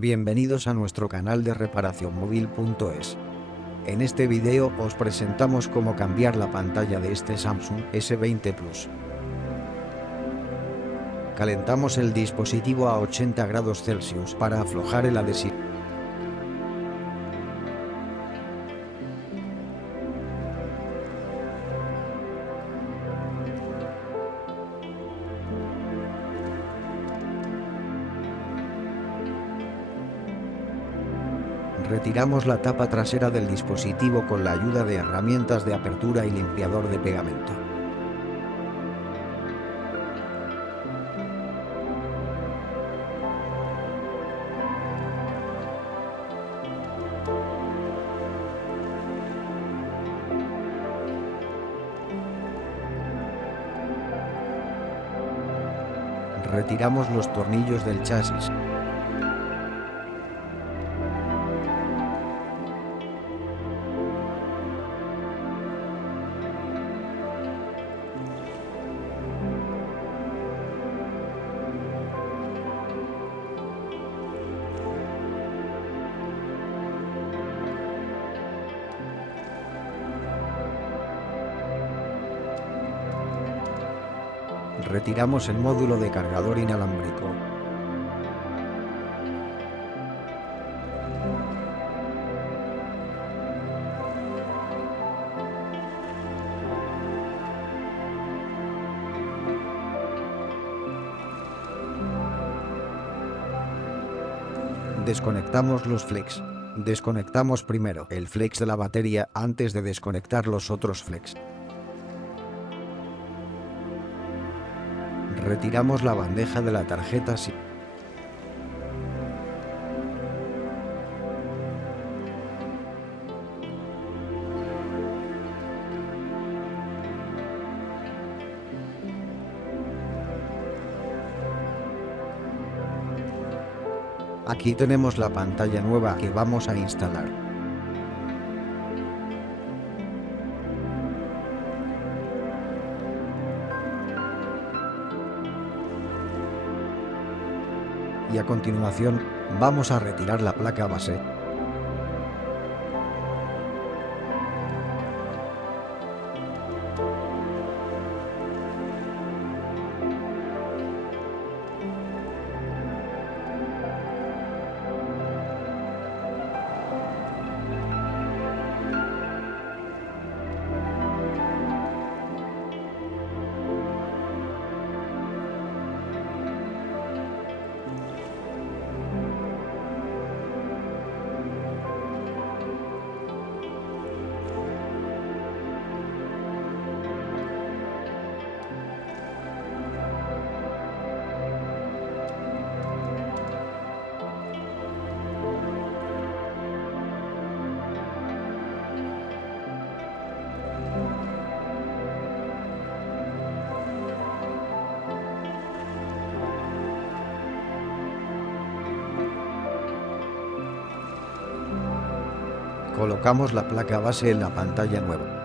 Bienvenidos a nuestro canal de reparacionmóvil.es. En este video os presentamos cómo cambiar la pantalla de este Samsung S20 Plus. Calentamos el dispositivo a 80 grados Celsius para aflojar el adhesivo. Retiramos la tapa trasera del dispositivo con la ayuda de herramientas de apertura y limpiador de pegamento. Retiramos los tornillos del chasis. Retiramos el módulo de cargador inalámbrico. Desconectamos los flex. Desconectamos primero el flex de la batería antes de desconectar los otros flex. Retiramos la bandeja de la tarjeta SIM. Aquí tenemos la pantalla nueva que vamos a instalar. Y a continuación, vamos a retirar la placa base. Colocamos la placa base en la pantalla nueva.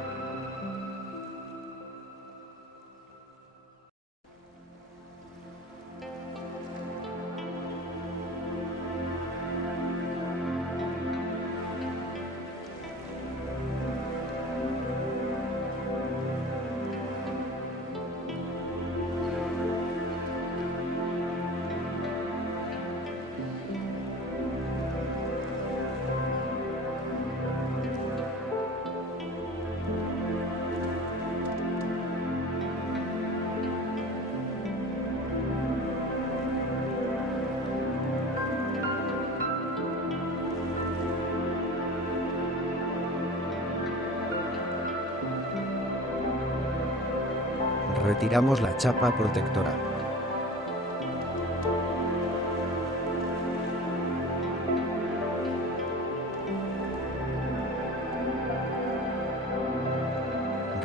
Retiramos la chapa protectora.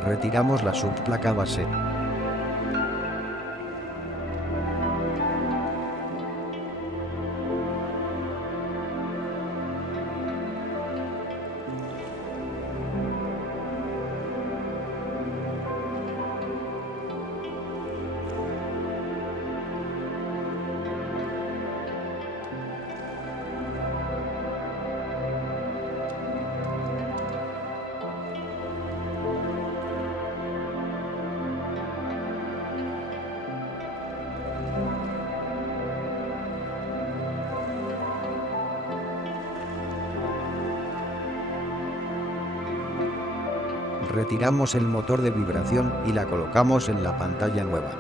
Retiramos la subplaca base. Retiramos el motor de vibración y la colocamos en la pantalla nueva.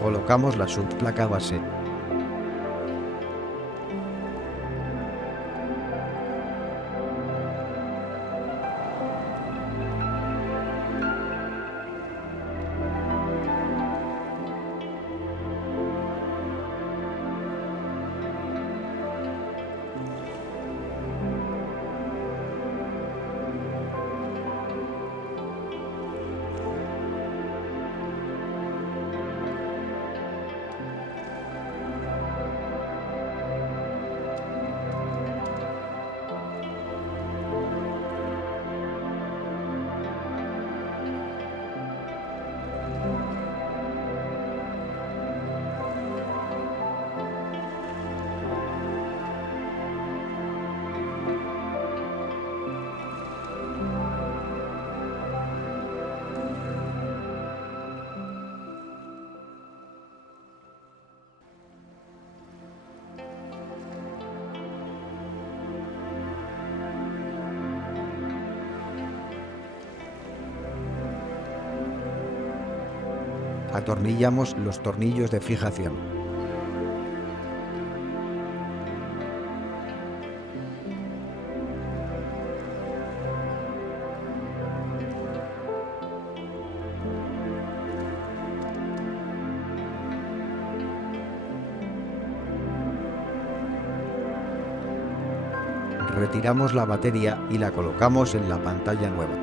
Colocamos la subplaca base. Atornillamos los tornillos de fijación. Retiramos la batería y la colocamos en la pantalla nueva.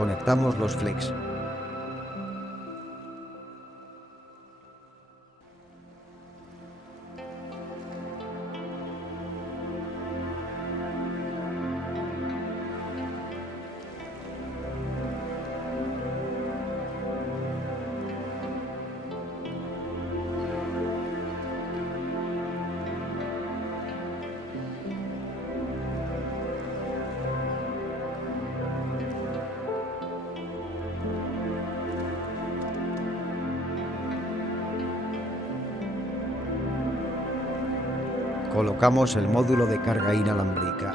Conectamos los flex. Colocamos el módulo de carga inalámbrica.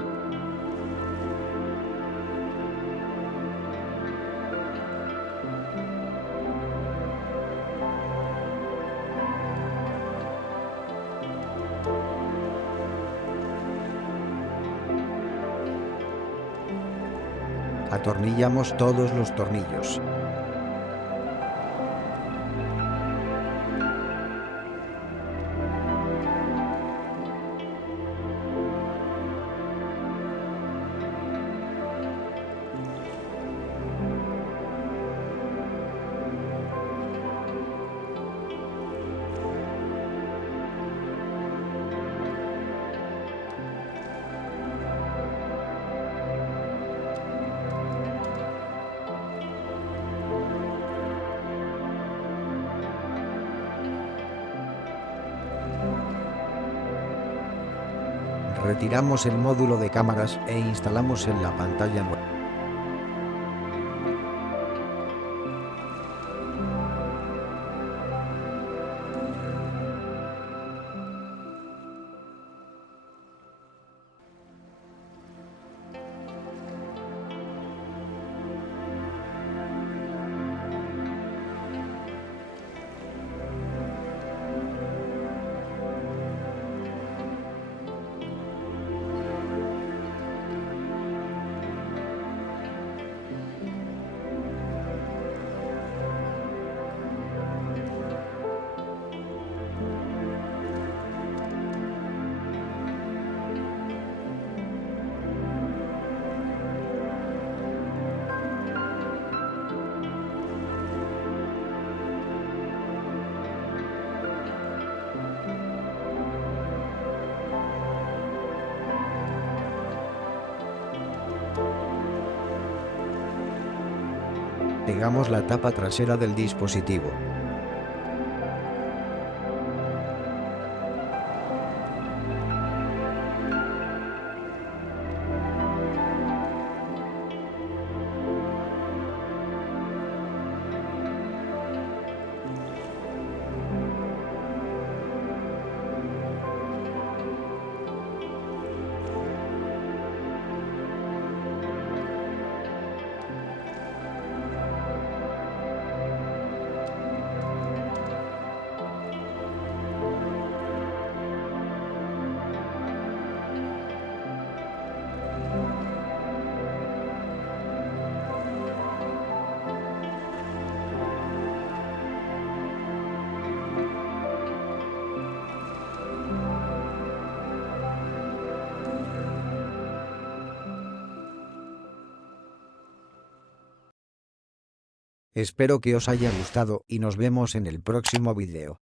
Atornillamos todos los tornillos. Retiramos el módulo de cámaras e instalamos en la pantalla nueva. Pegamos la tapa trasera del dispositivo. Espero que os haya gustado y nos vemos en el próximo video.